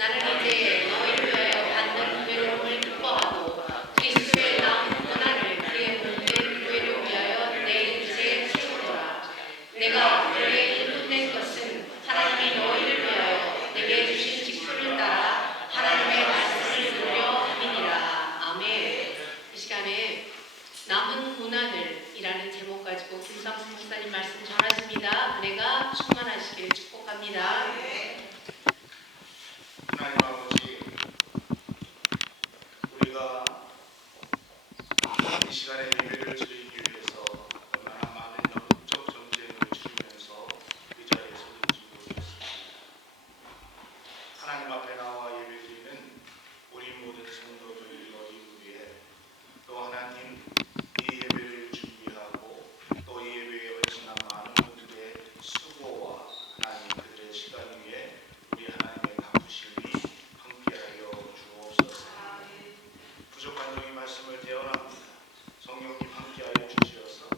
나는 이제 너희를 위하여 받는 괴로움을 기뻐하고 그리스도의 남은 고난을 그의 몸된 교회를 위하여 내 인생에 채우노라. 내가 너희에게 인도된 것은 하나님이 너희를 위하여 내게 주신 직분을 따라 하나님의 말씀을 들으려 함이니라. 아멘. 이 시간에 남은 고난을 이라는 제목 가지고 김상수 목사님 말씀 전하십니다. 은혜가 충만하시기를 축복합니다. 하나님 아버지, 우리가 이 시간에 예배를 드리기 위해서 얼마나 많은 영적 전쟁을 치르면서 이 자리에 서는지 모르겠습니다. 하나님 앞에 나와 예배드리는 우리 모든 성도들이 어디를 위해 또 하나님 이 예배를 준비하고 또 이 예배에 헌신한 많은 분들의 수고와 하나님 그들의 시간 위에 우리 하나님의 갚으심이 함께하여 주옵소서. 부족한 종의 말씀을 대언합니다. 성령님 함께하여 주시어서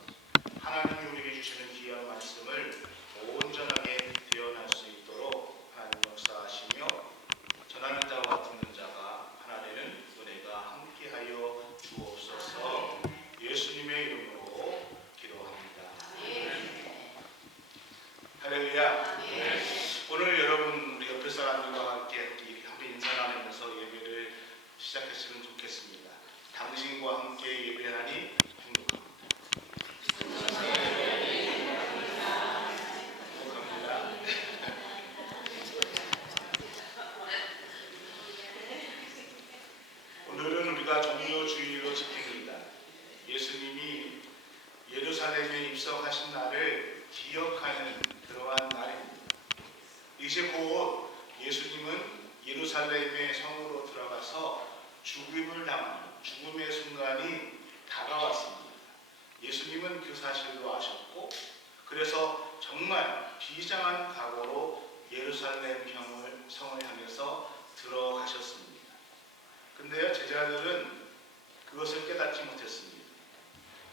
하나님이 우리에게 주시는 귀한 말씀을 온전하게 대언할 수 있도록 하나님 역사하시며 전하는 자와 듣는 자가 하나 되는 은혜가 함께하여 주옵소서. 예수님의 이름으로 기도합니다. 할렐루야. 오늘 여러분 우리 옆에 사람들과 함께 인사 나누면서 예배를 시작했으면 좋겠습니다. 당신과 함께 예배하니 행복합니다. 오늘은 우리가 종료주일로 지킵니다. 예수님이 예루살렘에 입성하신 날을 기억하는 그러한 날입니다. 이제 곧 예수님은 예루살렘의 성으로 들어가서 죽음을 당하는 죽음의 순간이 다가왔습니다. 예수님은 그 사실도 아셨고 그래서 정말 비장한 각오로 예루살렘 성을 향해서 들어가셨습니다. 근데요, 제자들은 그것을 깨닫지 못했습니다.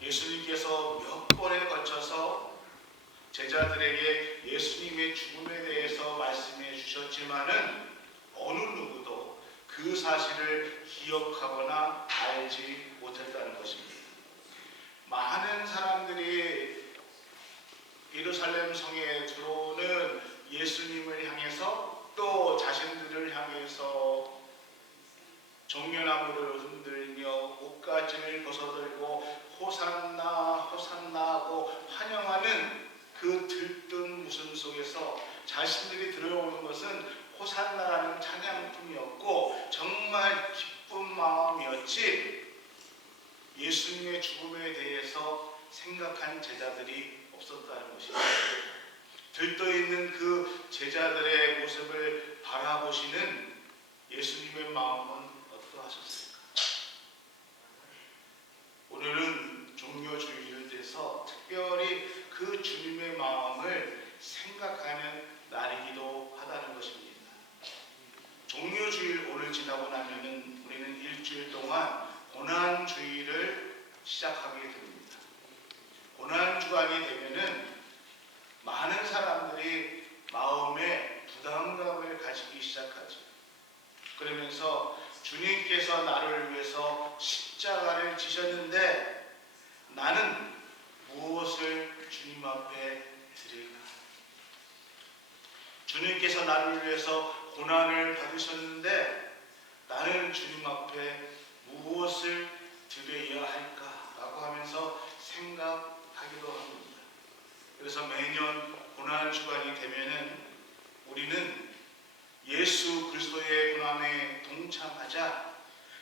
예수님께서 몇 번에 걸쳐서 제자들에게 예수님의 죽음에 대해서 말씀해 주셨지만은 어느 누구도 그 사실을 기억하거나 알지 못했다는 것입니다. 많은 사람들이 예루살렘 성에 들어오는 예수님을 향해서 또 자신들을 향해서 종려나무를 흔들며 옷가짐을 벗어들고 호산나 호산나 하고 환영하는 그 들뜬 웃음 속에서 자신들이 들어오는 것은 호산나라는 찬양품이었고 정말 기쁜 마음이었지 예수님의 죽음에 대해서 생각한 제자들이 없었다는 것입니다. 들떠있는 그 제자들의 모습을 바라보시는 예수님의 마음은 어떠하셨을까? 오늘은 종료주일을 돼서 특별히 그 주님의 마음을 생각하는 날이기도 하다는 것입니다. 종료주일 오늘 지나고 나면은 우리는 일주일 동안 고난주일을 시작하게 됩니다. 고난주간이 되면은 많은 사람들이 마음에 부담감을 가지기 시작하죠. 그러면서 주님께서 나를 위해서 십자가를 지셨는데 나는 무엇을 주님 앞에 드릴까? 주님께서 나를 위해서 고난을 받으셨는데 나는 주님 앞에 무엇을 드려야 할까? 라고 하면서 생각하기도 합니다. 그래서 매년 고난주간이 되면은 우리는 예수 그리스도의 고난에 동참하자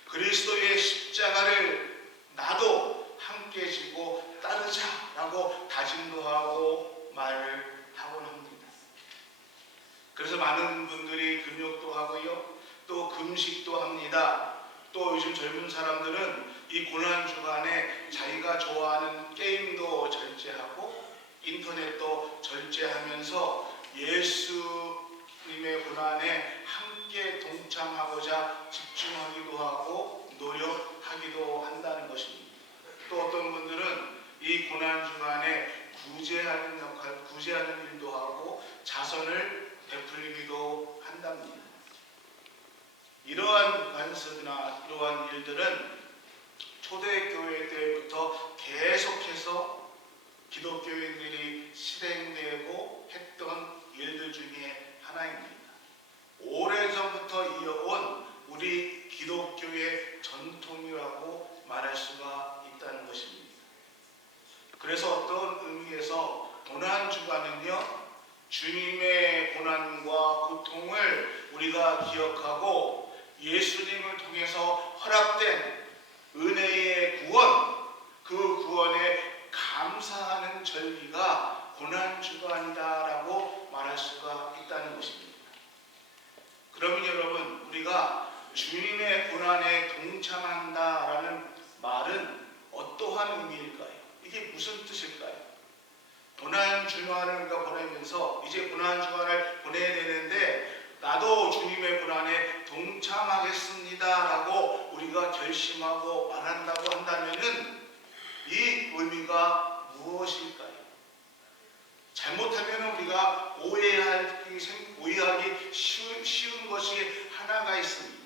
그리스도의 십자가를 나도 함께 지고 따르자라고 다짐도 하고 말을 하곤 합니다. 그래서 많은 분들이 금욕도 하고요, 또 금식도 합니다. 또 요즘 젊은 사람들은 이 고난주간에 자기가 좋아하는 게임도 절제하고 인터넷도 절제하면서 예수님의 고난에 함께 동참하고자 집중하기도 하고 노력하기도 한다는 것입니다. 또 어떤 분들은 이 고난주간에 구제하는 일도 하고 자선을 베풀기도 한답니다. 이러한 간섭이나 이러한 일들은 초대교회 때부터 계속해서 기독교인들이 실행되고 했던 일들 중에 하나입니다. 오래전부터 이어온 우리 기독교의 전통이라고 말할 수가 있다는 것입니다. 그래서 어떤 의미에서 고난주간은요, 주님의 고난과 고통을 우리가 기억하고 예수님을 통해서 허락된 은혜의 구원, 그 구원에 감사하는 절기가 고난주간이다라고 말할 수가 있다는 것입니다. 그러면 여러분, 우리가 주님의 고난에 동참한다라는 말은 어떠한 의미일까요? 이게 무슨 뜻일까요? 고난주간을 우리가 보내면서 이제 고난주간을 보내야 되는데 나도 주님의 고난에 동참하겠습니다라고 우리가 결심하고 말한다고 한다면은 이 의미가 무엇일까요? 잘못하면 우리가 오해하기 쉬운 것이 하나가 있습니다.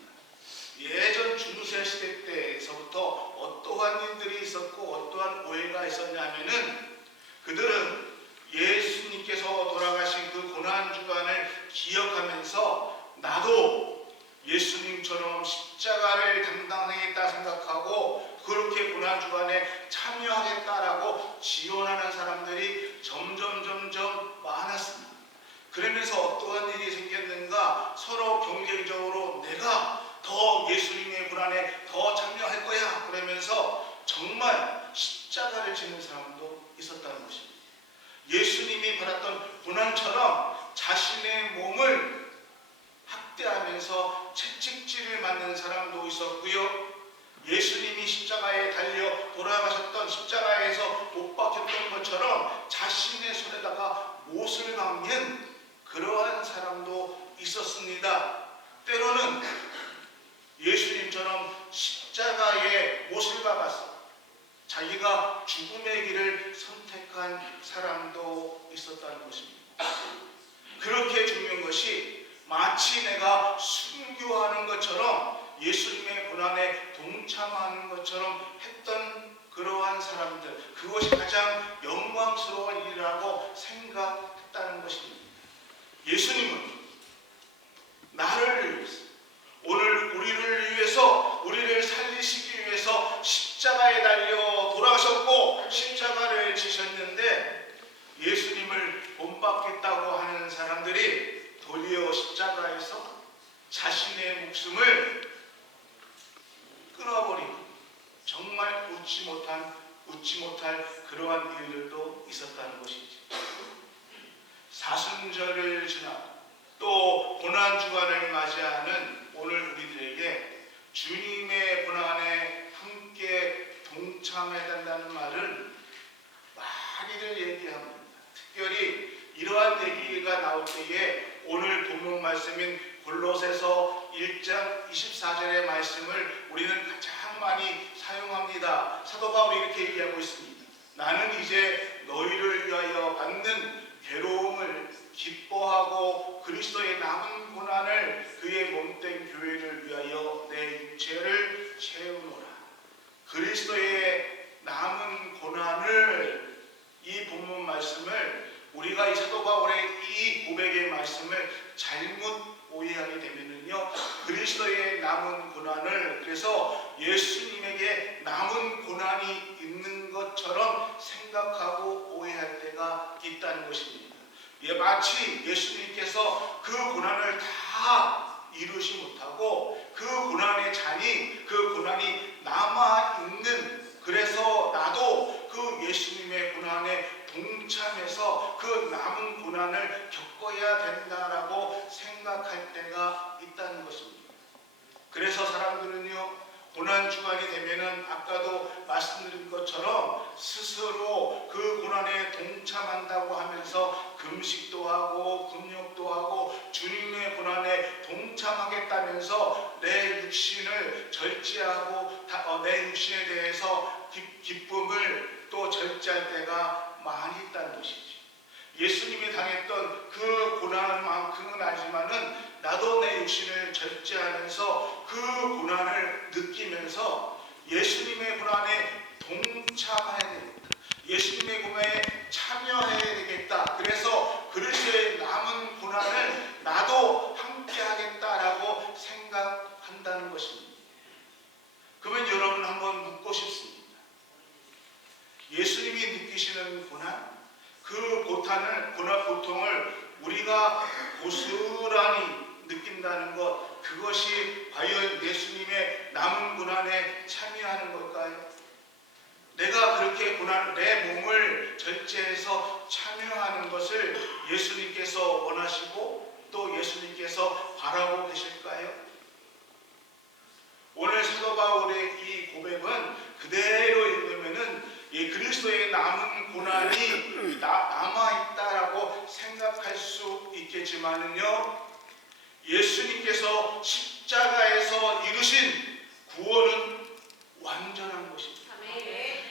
예전 중세 시대 때에서부터 어떠한 일들이 있었고 어떠한 오해가 있었냐면은 그들은 예수님께서 돌아가신 그 고난주간을 기억하면서 나도 예수님처럼 십자가를 감당하겠다 생각하고 그렇게 고난주간에 참여하겠다라고 지원하는 사람들이 점점 많았습니다. 그러면서 어떠한 일이 생겼는가? 서로 경쟁적으로 내가 더 예수님의 고난에 더 참여할 거야 그러면서 정말 십자가를 지는 사람도 있었다는 것입니다. 예수님이 받았던 고난처럼 자신의 몸을 학대하면서 채찍질을 맞는 사람도 있었고요. 예수님이 십자가에 달려 돌아가셨던 십자가에서 못 박혔던 것처럼 자신의 손에다가 못을 박는 그러한 사람도 있었습니다. 때로는 예수님처럼 십자가에 못을 박아서 자기가 죽음의 길을 선택한 사람도 있었다는 것입니다. 그렇게 죽는 것이 마치 내가 순교하는 것처럼 예수님의 고난에 동참하는 것처럼 했던 그러한 사람들, 그것이 가장 영광스러운 일이라고 생각했다는 것입니다. 예수님은 나를 위해서, 오늘 우리를 위해서, 우리를 살리시기 위해서 십자가에 달려 돌아가셨고 십자가를 지셨는데 예수님을 본받겠다고 하는 사람들이 도리어 십자가에서 자신의 목숨을 끊어버리고 정말 웃지 못할 그러한 일들도 있었다는 것이죠. 사순절을 지나 또 고난주간을 맞이하는 오늘 우리들에게 주님의 고난에 함께 동참해야 된다는 말은 많이들 얘기합니다. 특별히 이러한 얘기가 나올 때에 오늘 본문 말씀인 골로새서 1장 24절의 말씀을 우리는 가장 많이 사용합니다. 사도 바울이 이렇게 얘기하고 있습니다. 나는 이제 너희를 위하여 받는 괴로움을 기뻐하고 그리스도의 남은 고난을 그의 몸된 교회를 위하여 내 육체를 채우노라. 그리스도의 남은 고난을, 이 본문 말씀을 우리가 이 사도 바울의 이 고백의 말씀을 잘못 오해하게 되면은요, 그리스도의 남은 고난을, 그래서 예수님에게 남은 고난이 있는 것처럼 생각하고 오해할 때가 있다는 것입니다. 마치 예수님께서 그 고난을 다 이루지 못하고 그 고난의 잔이, 그 고난이 남아있는, 그래서 나도 그 예수님의 고난에 동참해서 그 남은 고난을 겪어야 된다라고 생각할 때가 있다는 것입니다. 그래서 사람들은요, 고난주간이 되면은 아까도 말씀드린 것처럼 스스로 그 고난에 동참한다고 하면서 금식도 하고 금욕도 하고 주님의 고난에 동참하겠다면서 내 육신을 절제하고 내 육신에 대해서 기쁨을 또 절제할 때가 많이 있다는 것이죠. 예수님이 당했던 그 고난만큼은 알지만은 나도 내 육신을 절제하면서 그 고난을 느끼면서 예수님의 고난에 동참해야 되겠다. 예수님의 고난에 참여해야 되겠다. 그래서 그리스도의 남은 고난을 나도 함께 하겠다라고 생각한다는 것입니다. 그러면 여러분 한번 묻고 싶습니다. 예수님이 느끼시는 고난, 그 고통을 우리가 고스란히 느낀다는 것, 그것이 과연 예수님의 남은 고난에 참여하는 걸까요? 내가 그렇게 내 몸을 절제해서 참여하는 것을 예수님께서 원하시고 또 예수님께서 바라고 계실까요? 오늘 사도 바울의 이 고백은 그대로 읽으면은 그리스도의 남은 고난이 남아있다라고 생각할 수 있겠지만은요, 예수님께서 십자가에서 이루신 구원은 완전한 것입니다.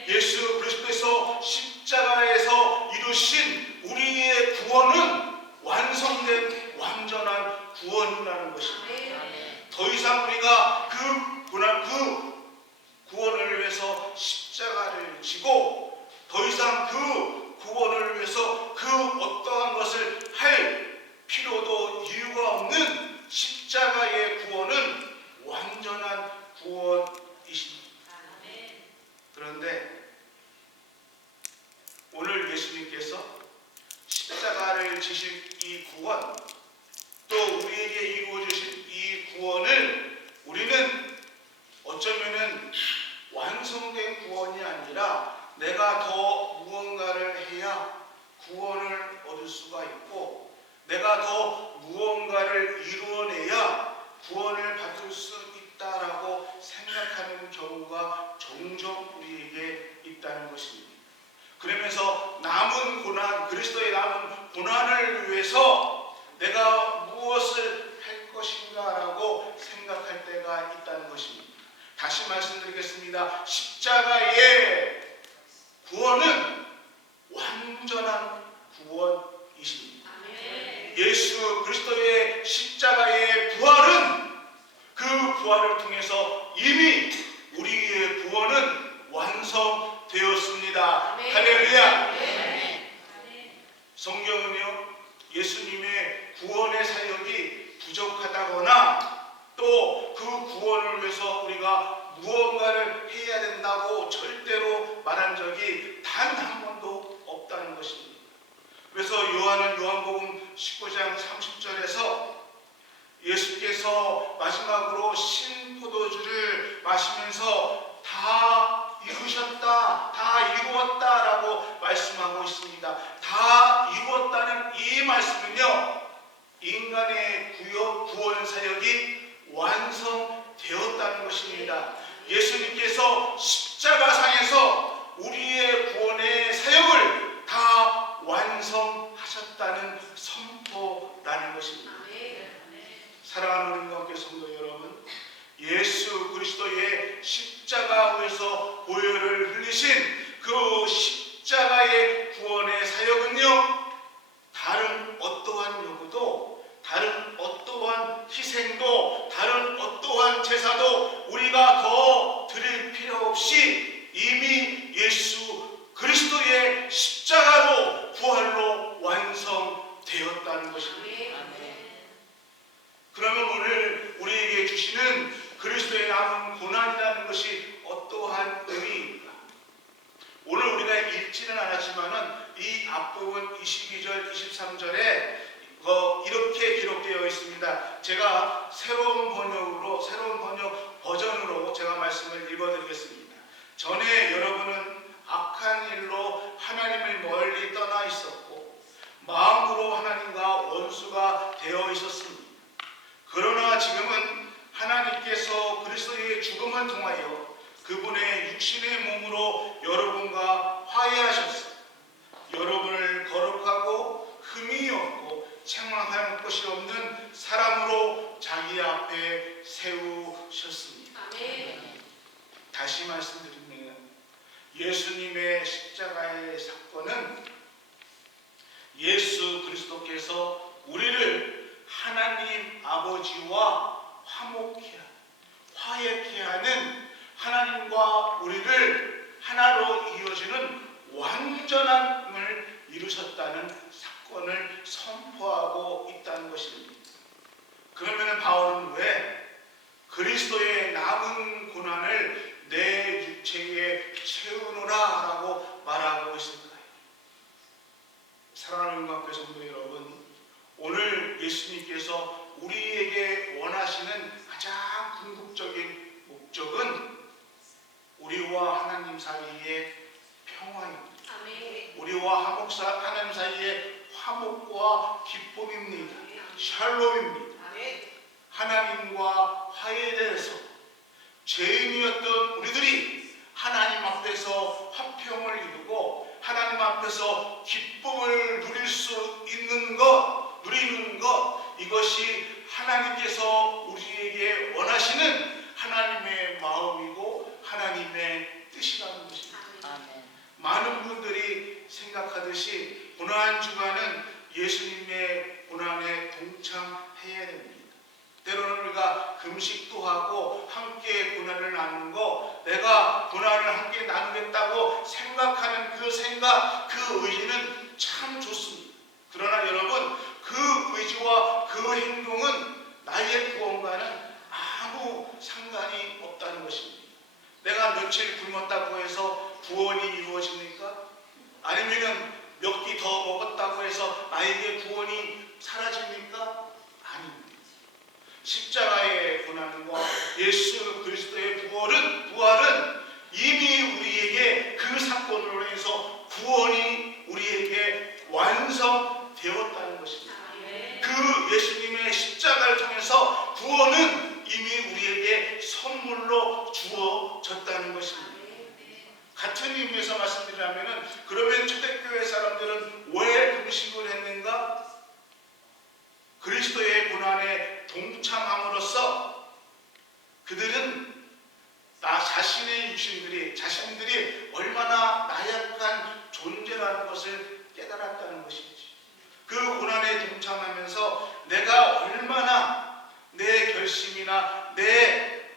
예수 그리스도께서 십자가에서 이루신 우리의 구원은 완성된 완전한 구원이라는 것입니다. 더 이상 우리가 그 구원을 위해서 십자가를 지고 더 이상 그 구원을 위해서 그 어떠한 것을 할 필요도 이유가 없는 십자가의 구원은 완전한 구원이십니다. 그런데 오늘 예수님께서 십자가를 지신 이 구원, 또 우리에게 이루어 주신 이 구원을 우리는 어쩌면은 완성된 구원이 아니라 내가 더 무언가를 해야 구원을 얻을 수가 있고 내가 더 무언가를 이루어내야 구원을 받을 수 있다라고 생각하는 경우가 종종 우리에게 있다는 것입니다. 그러면서 남은 고난, 그리스도의 남은 고난을 위해서 내가 무엇을 할 것인가라고 생각할 때가 있다는 것입니다. 다시 말씀드리겠습니다. 십자가의 구원은 완전한 구원이십니다. 예수 그리스도의 십자가의 부활은 그 부활을 통해서 이미 우리의 구원은 완성되었습니다. 할렐루야. 성경은요, 예수님의 구원의 사역이 부족하다거나 또 그 구원을 위해서 우리가 무언가를 해야 된다고 절대로 말한 적이 단 한 번도 없다는 것입니다. 그래서 요한복음 19장 30절에서 예수께서 마지막으로 신 포도주를 마시면서 다 이루셨다, 다 이루었다라고 말씀하고 있습니다. 다 이루었다는 이 말씀은요, 인간의 구원 사역이 완성되었다는 것입니다. 예수님께서 십자가상에서 우리의 구원의 사역을 다 완성하셨다는 선포라는 것입니다. 사랑하는 우리 교회 성도 여러분, 예수 그리스도의 십자가에서 보혈을 흘리신 그 십자가의 구원의 사역은요, 다른 어떠한 요구도, 다른 어떠한 희생도, 다른 어떠한 제사도 우리가 더 드릴 필요 없이 이미 예수 그리스도의 십자가로 부활로 완성되었다는 것입니다. 그러면 오늘 우리에게 주시는 그리스도의 남은 고난이라는 것이 어떠한 의미입니까? 오늘 우리가 읽지는 않았지만은 이 앞부분 22절, 23절에 이렇게 기록되어 있습니다. 제가 새로운 번역 버전으로 제가 말씀을 읽어드리겠습니다. 전에 여러분은 악한 일로 하나님을 멀리 떠나 있었고 마음으로 하나님과 원수가 되어 있었습니다. 그러나 지금은 하나님께서 그리스도의 죽음을 통하여 그분의 육신의 몸으로 여러분과 화해하셨습니다. 여러분을 거룩하고 흠이 없고 책망할 것이 없는 사람으로 자기 앞에 세우셨습니다. 다시 말씀드립니다. 예수님의 십자가의 사건은 예수 그리스도께서 우리를 하나님 아버지와 화목케 하는, 화해케 하는 하나님과 우리를 하나로 이어지는 완전함을 이루셨다는 사건을 선포하고 있다는 것입니다. 그러면 바울은 왜 그리스도의 남은 고난을 내 육체에 채우노라 라고 말하고 있을까요? 사랑하는 교회 성도 여러분, 오늘 예수님께서 우리에게 원하시는 가장 궁극적인 목적은 우리와 하나님 사이의 평화입니다. 우리와 하나님 사이의 화목과 기쁨입니다. 샬롬입니다. 하나님과 화해돼서 죄인이었던 우리들이 하나님 앞에서 화평을 이루고 하나님 앞에서 기쁨을 누릴 수 있는 것, 누리는 것, 이것이 하나님께서 우리에게 원하시는 하나님의 마음이고 하나님의 뜻이라는 것입니다. 많은 분들이 생각하듯이 고난주간은 예수님의 고난에 동참해야 됩니다. 때로는 우리가 금식도 하고 함께 고난을 나누는 거, 내가 고난을 함께 나누겠다고 생각하는 그 생각, 그 의지는 참 좋습니다. 그러나 여러분, 그 의지와 그 행동은 나의 구원과는 아무 상관이 없다는 것입니다. 내가 며칠 굶었다고 해서 구원이 이루어집니까? 아니면 몇 끼 더 먹었다고 해서 나에게 구원이 사라집니까? 아닙니다. 십자가의 고난과 예수 그리스도의 부활은 이미 우리에게 그 사건으로 해서 구원이 우리에게 완성되었다는 것입니다. 그 예수님의 십자가를 통해서 구원은 이미 우리에게 선물로 주어졌다는 것입니다. 같은 의미에서 말씀드리자면, 그러면 초대교회 사람들은 왜 금식을 했는가? 그리스도의 고난에 동참함으로써 그들은 자신들이 얼마나 나약한 존재라는 것을 깨달았다는 것이지. 그 고난에 동참하면서 내가 얼마나 내 결심이나 내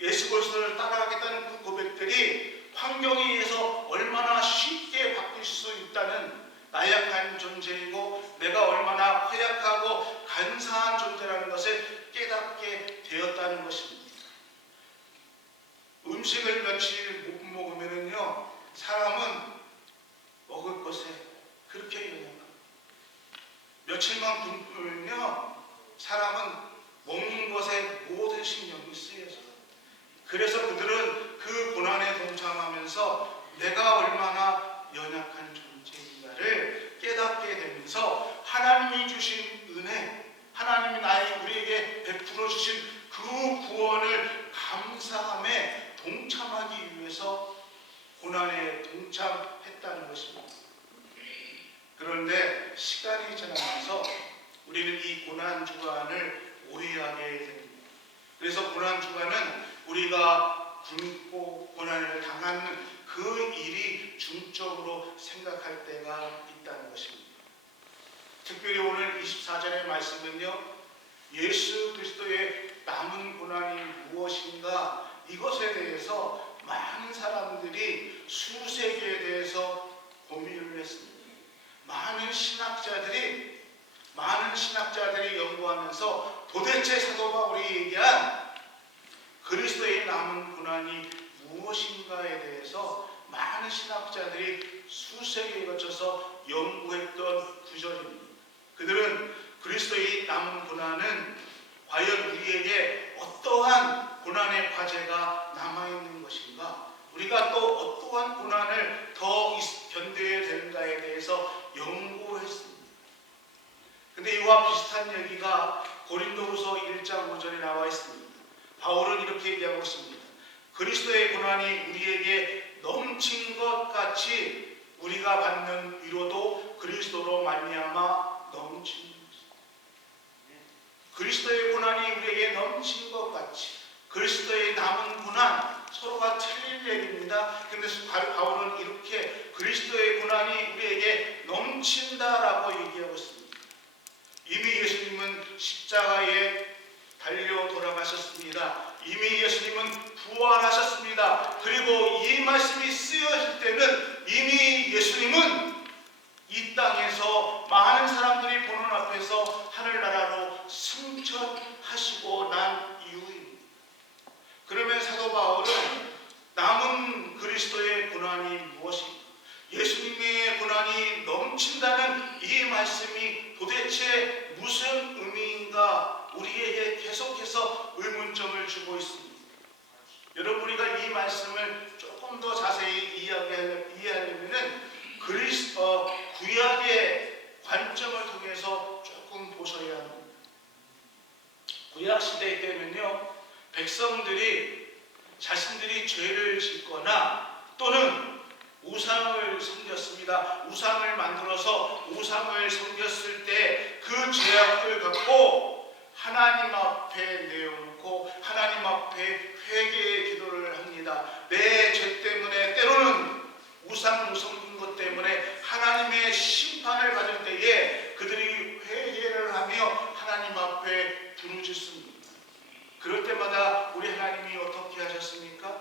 예수 그리스도를 따라가겠다는 그 고백들이 환경에 의해서 얼마나 쉽게 바뀔 수 있다는 나약한 존재이고 내가 얼마나 허약하고 간사한 존재라는 것을 깨닫게 되었다는 것입니다. 음식을 며칠 못 먹으면요, 사람은 먹을 것에 그렇게 연약합니다. 며칠만 굶으면요, 사람은 먹는 것에 모든 신경이 쓰여서, 그래서 그들은 그 고난에 동참하면서 내가 얼마나 연약한 존재인가를 깨닫게 되면서 하나님이 주신 은혜, 하나님이 우리에게 베풀어 주신 그 구원을 감사함에 동참하기 위해서 고난에 동참했다는 것입니다. 그런데 시간이 지나면서 우리는 이 고난주간을 오해하게 됩니다. 그래서 고난주간은 우리가 굶고 고난을 당하는 그 일이 중점으로 생각할 때가 있다는 것입니다. 특별히 오늘 24절의 말씀은요, 예수 그리스도의 남은 고난이 무엇인가, 이것에 대해서 많은 사람들이 수세기에 대해서 고민을 했습니다. 많은 신학자들이 연구하면서 도대체 사도 바울이 얘기한 그리스도의 남은 고난이 무엇인가에 대해서 많은 신학자들이 수세기에 거쳐서 연구했던 구절입니다. 그들은 그리스도의 남은 고난은 과연 우리에게 어떠한 고난의 과제가 남아있는 것인가, 우리가 또 어떠한 고난을 더 견뎌야 되는가에 대해서 연구했습니다. 근데 이와 비슷한 얘기가 고린도후서 1장 5절에 나와 있습니다. 바울은 이렇게 얘기하고 있습니다. 그리스도의 고난이 우리에게 넘친 것 같이 우리가 받는 위로도 그리스도로 말미암아 넘치는 것입니다. 그리스도의 고난이 우리에게 넘친 것 같이, 그리스도의 남은 고난, 서로가 틀린 얘기입니다. 근데 바울은 이렇게 그리스도의 고난이 우리에게 넘친다라고 얘기하고 있습니다. 이미 예수님은 십자가에 달려 가셨습니다. 이미 예수님은 부활하셨습니다. 그리고 이 말씀이 쓰여질 때는 이미 예수님은 이 땅에서 많은 사람들이 보는 앞에서 하늘나라로 승천하시고 난 이후입니다. 그러면 사도 바울은 남은 그리스도의 고난이 무엇입니까? 예수님의 고난이 넘친다는 이 말씀이 도대체 무슨 의미인가 우리에게 계속해서 의문점을 주고 있습니다. 여러분, 우리가 이 말씀을 조금 더 자세히 이해하려면 구약의 관점을 통해서 조금 보셔야 합니다. 구약 시대 때는요, 백성들이 자신들이 죄를 짓거나 또는 우상을 섬겼습니다. 우상을 만들어서 우상을 섬겼을 때 그 죄악을 갖고 하나님 앞에 내어놓고 하나님 앞에 회개의 기도를 합니다. 내 죄 때문에, 때로는 우상 섬긴 것 때문에 하나님의 심판을 받을 때에 그들이 회개를 하며 하나님 앞에 부르짖습니다. 그럴 때마다 우리 하나님이 어떻게 하셨습니까?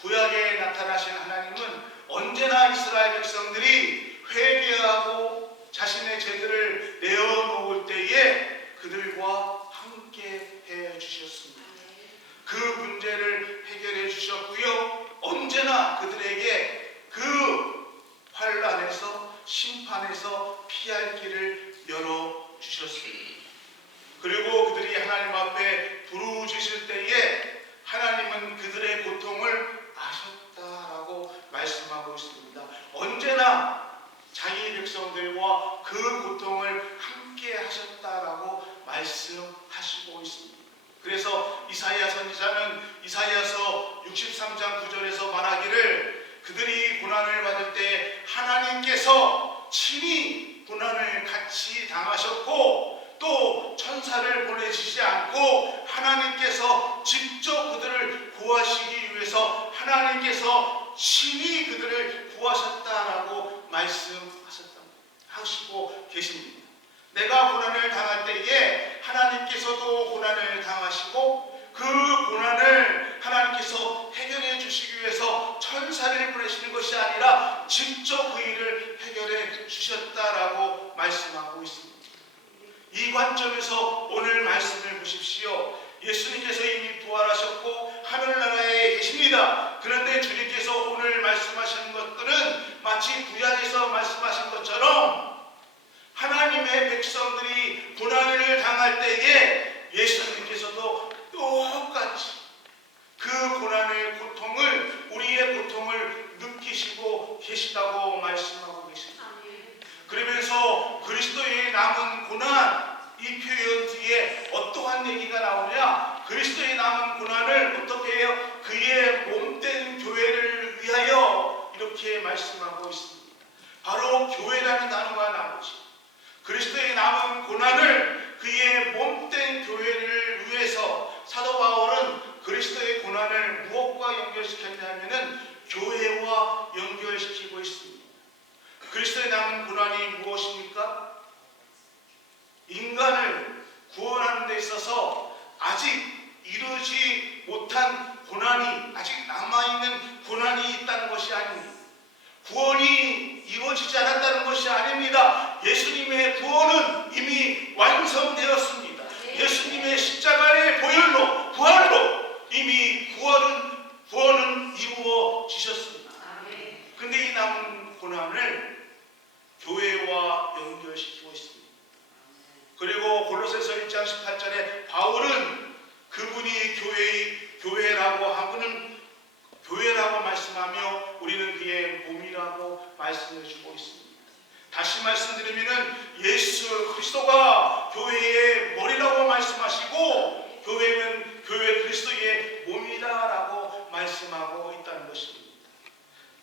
구약에 나타나신 하나님은 언제나 이스라엘 백성들이 회개하고 자신의 죄들을 내어놓을 때에 그들과 함께 해 주셨습니다. 그 문제를 해결해 주셨고요, 언제나 그들에게 그 환난에서 심판에서 피할 길을 열어 주셨습니다. 그리고 그들이 하나님 앞에 부르짖을 때에 하나님은 그들의 고통을 아셨다라고 말씀하고 있습니다. 언제나 자기 백성들과 그 고통을 함께 하셨다라고 말씀하시고 있습니다. 그래서 이사야 선지자는 이사야서 63장 9절에서 말하기를 그들이 고난을 받을 때 하나님께서 친히 고난을 같이 당하셨고 또 천사를 보내시지 않고 하나님께서 직접 그들을 구하시기 위해서 하나님께서 친히 그들을 구하셨다라고 말씀하시고 계십니다. 내가 고난을 당할 때에 하나님께서도 고난을 당하시고 그 고난을 하나님께서 해결해 주시기 위해서 천사를 보내시는 것이 아니라 직접 그 일을 해결해 주셨다라고 말씀하고 있습니다. 이 관점에서 오늘 말씀을 보십시오. 예수님께서 이미 부활하셨고 하늘나라에 계십니다. 그런데 주님께서 오늘 말씀하시는 것들은 마치 구약에서 말씀하신 것처럼 하나님의 백성들이 고난을 당할 때에 예수님께서도 똑같이 그 고난의 고통을, 우리의 고통을 느끼시고 계시다고 말씀하고 계십니다. 그러면서 그리스도의 남은 고난, 이 표현 뒤에 어떠한 얘기가 나오냐? 그리스도의 남은 고난을 어떻게 해요? 그의 몸된 교회를 위하여 이렇게 말씀하고 있습니다. 바로 교회라는 단어가 나오죠. 그리스도의 남은 고난을 그의 몸된 교회를 위해서 사도 바울은 그리스도의 고난을 무엇과 연결시켰냐면은 교회와 연결시키고 있습니다. 그리스도의 남은 고난이 무엇입니까? 인간을 구원하는 데 있어서 아직 이루지 못한 고난이, 아직 남아있는 고난이 있다는 것이 아닙니다. 구원이 이루어지지 않았다는 것이 아닙니다. 예수님의 구원은 이미 완성되었습니다. 예수님의 십자가의 보혈로, 부활로 이미 구원은 이루어지셨습니다. 그런데 이 남은 고난을 교회와 연결시키고 있습니다. 그리고 골로새서 1장 18절에 바울은 그분이 교회라고 하고는 교회라고 말씀하며 우리는 그의 몸이라고 말씀해 주고 있습니다. 다시 말씀드리면은 예수 그리스도가 교회의 머리라고 말씀하시고 교회는 교회 그리스도의 몸이다라고 말씀하고 있다는 것입니다.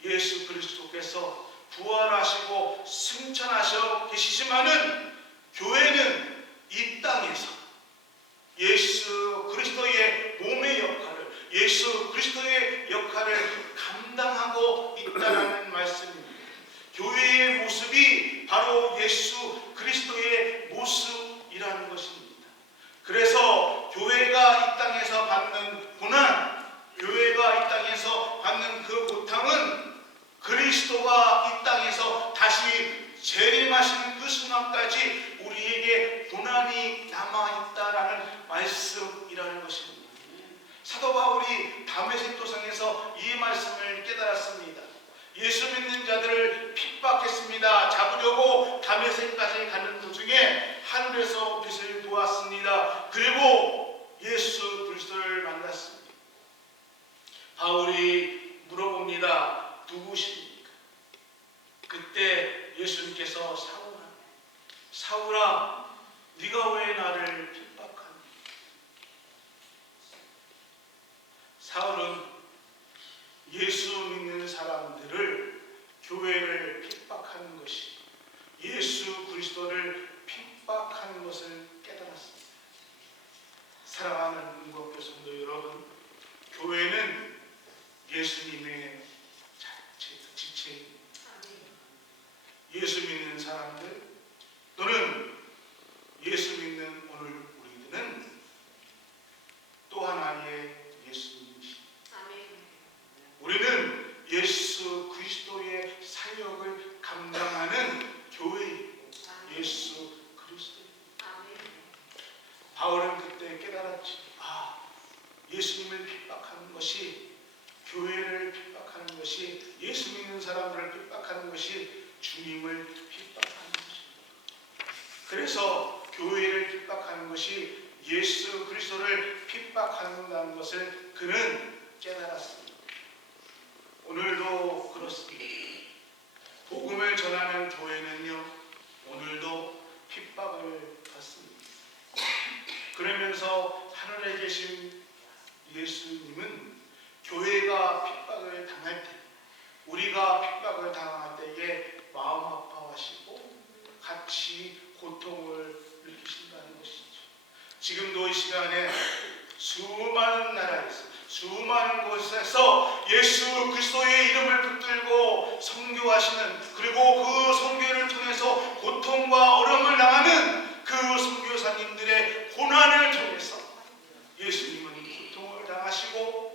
예수 그리스도께서 부활하시고 승천하셔 계시지만은 교회는 이 땅에서 예수 그리스도의 몸의 역할을, 예수 그리스도의 역할을 감당하고 있다는 말씀입니다. 교회의 모습이 바로 예수 그리스도의 모습이라는 것입니다. 그래서 교회가 이 땅에 말씀이라는 것입니다. 사도 바울이 다메섹 도상에서 이 말씀을 깨달았습니다. 예수 믿는 자들을 핍박했습니다. 잡으려고 다메섹까지 가는 도중에 하늘에서 빛을 보았습니다. 그리고 예수 그리스도를 만났습니다. 바울이 물어봅니다. 누구십니까? 그때 예수님께서 사울아, 네가 왜 나를 핍박하니? 사울은 예수 믿는 사람들을, 교회를 핍박하는 것이, 예수 그리스도를 핍박하는 것을 깨달았습니다. 사랑하는 문국교 성도 여러분, 교회는 예수님의 지체입니다. 예수 믿는 사람들 또는 예수 믿는 오늘 우리들은 또 하나의 예수님이십니다. 우리는 예수 그리스도의 사역을 감당하는 교회이고 예수 그리스도입니다. 바울은 그때 깨달았지. 예수님을 핍박하는 것이, 교회를 핍박하는 것이, 예수 믿는 사람들을 핍박하는 것이 주님을 핍박하는 것입니다. 그래서 교회를 핍박하는 것이 예수 그리스도를 핍박한다는 것을 그는 깨달았습니다. 오늘도 그렇습니다. 복음을 전하는 교회는요, 오늘도 핍박을 받습니다. 그러면서 하늘에 계신 예수님은 교회가 핍박을 당할 때, 우리가 핍박을 당할 때에 마음 아파하시고 같이 고통을 느끼신다는 것이죠. 지금도 이 시간에 수많은 나라에서, 수많은 곳에서 예수 그리스도의 이름을 붙들고 선교하시는, 그리고 그 선교를 통해서 고통과 어려움을 당하는 그 선교사님들의 고난을 통해서 예수님은 고통을 당하시고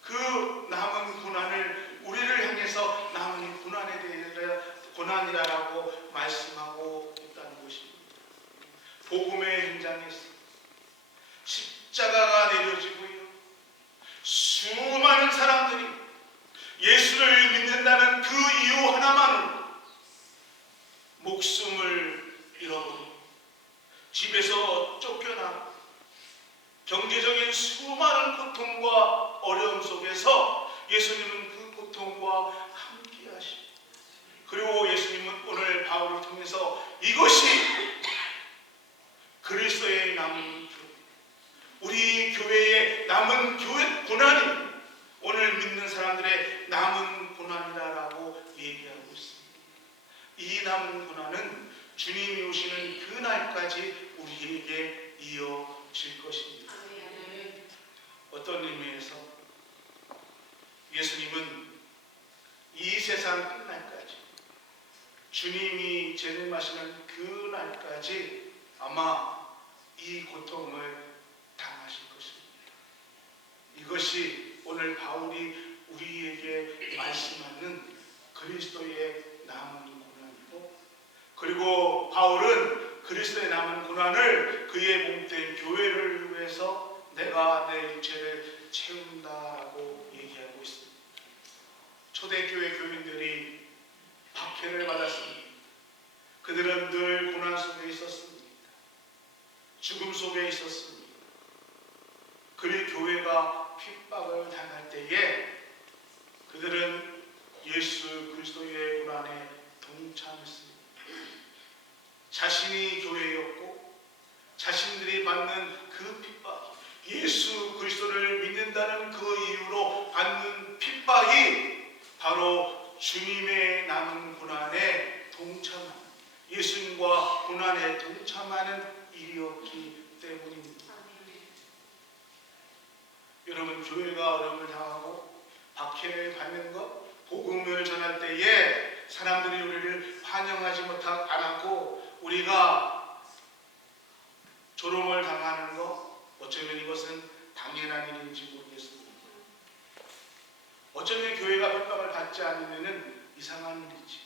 그 남은 고난을 우리를 향해서 남은 고난에 대해 고난이라고 말씀하고 있다는 것입니다. 복음의 현장에서 십자가가 내려지고요, 수많은 사람들이 예수를 믿는다는 그 이유 하나만으로 목숨을 잃어버리고 집에서 쫓겨나 경제적인 수많은 고통과 어려움 속에서 예수님은 그 고통과 함께 하시고, 그리고 예수님은 오늘 바울을 통해서 이것이 그리스도의 남은 교회, 우리 교회의 남은 고난이 오늘 믿는 사람들의 남은 고난이라고 얘기하고 있습니다. 이 남은 고난은 주님이 오시는 그 날까지 우리에게 이어질 것입니다. 어떤 의미에서 예수님은 이 세상 끝날까지, 주님이 재림하시는 그 날까지 아마 이 고통을 당하실 것입니다. 이것이 오늘 바울이 우리에게 말씀하는 그리스도의 남은 고난이고, 그리고 바울은 그리스도의 남은 고난을 그의 몸된 교회를 위해서 내가 내 육체를 채운다라고 얘기하고 있습니다. 초대교회 교인들이 박해를 받았습니다. 그들은 늘 고난 속에 있었습니다. 죽음 속에 있었습니다. 그리 교회가 핍박을 당할 때에 그들은 예수 그리스도의 고난에 동참했습니다. 자신이 교회였고 자신들이 받는 그 핍박, 예수 그리스도를 믿는다는 그 이유로 받는 핍박이 바로 주님의 남은 고난에 동참하는, 예수님과 고난에 동참하는 일이었기 때문입니다. 여러분, 교회가 어려움을 당하고 박해를 받는 것, 복음을 전할 때에 사람들이 우리를 환영하지 않았고 우리가 조롱을 당하는 것, 어쩌면 이것은 당연한 일인지 모르겠습니다. 어쩌면 교회가 핍박을 받지 않으면 이상한 일이지.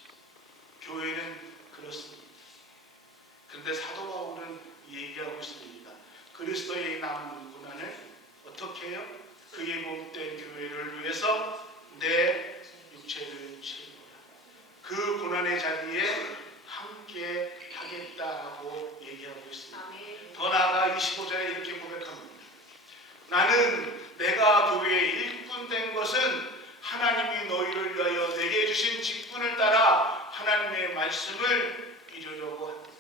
교회는 그렇습니다. 그런데 사도 바울은 얘기하고 있습니다. 그리스도의 남은 고난을 어떻게 해요? 그의 몸된 교회를 위해서 내 육체를 치르노라. 그 고난의 자리에 함께 하겠다고 얘기하고 있습니다. 더 나아가 25절에 이렇게 고백합니다. 나는 내가 교회의 일꾼된 것은 하나님이 너희를 위하여 내게 주신 직분을 따라 하나님의 말씀을 이루려고 합니다.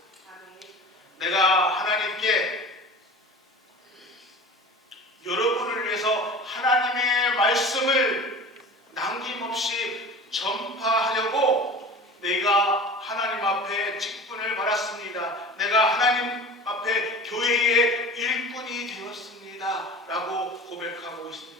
내가 하나님께 여러분을 위해서 하나님의 말씀을 남김없이 전파하려고 내가 하나님 앞에 직분을 받았습니다. 내가 하나님 앞에 교회의 일꾼이 되었습니다. 라고 고백하고 있습니다.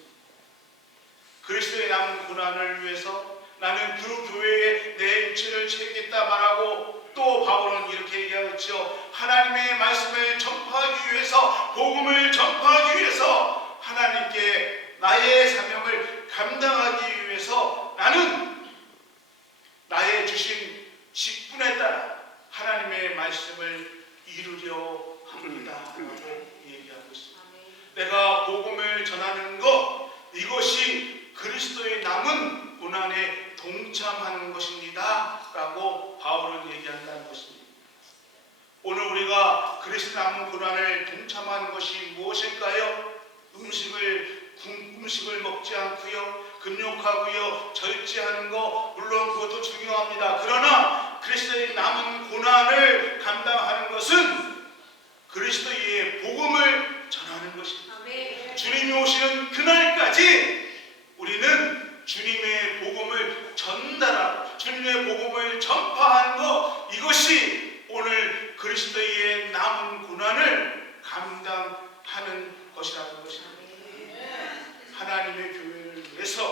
그리스도의 남은 고난을 위해서 나는 그 교회에 내 육체를 치르겠다 말하고 또 바울은 이렇게 얘기하죠. 하나님의 말씀을 전파하기 위해서, 복음을 전파하기 위해서, 하나님께 나의 사명을 감당하기 위해서 나는 나의 주신 직분에 따라 하나님의 말씀을 이루려 합니다. 라고 얘기하고 있습니다. 내가 복음을 전하는 것, 이것이 그리스도의 남은 고난에 동참하는 것입니다. 라고 바울은 얘기한다는 것입니다. 오늘 우리가 그리스도 남은 고난을 동참하는 것이 무엇일까요? 음식을 먹지 않고요, 금욕하고요, 절제하는 거 물론 그것도 중요합니다. 그러나 그리스도의 남은 고난을 감당하는 것은 그리스도의 복음을 전하는 것입니다. 주님이 오시는 그날까지 우리는 주님의 복음을 전달하고 주님의 복음을 전파하는 것, 이것이 오늘 그리스도의 남은 고난을 감당하는 것이라는 것입니다. 하나님의 교회를 위해서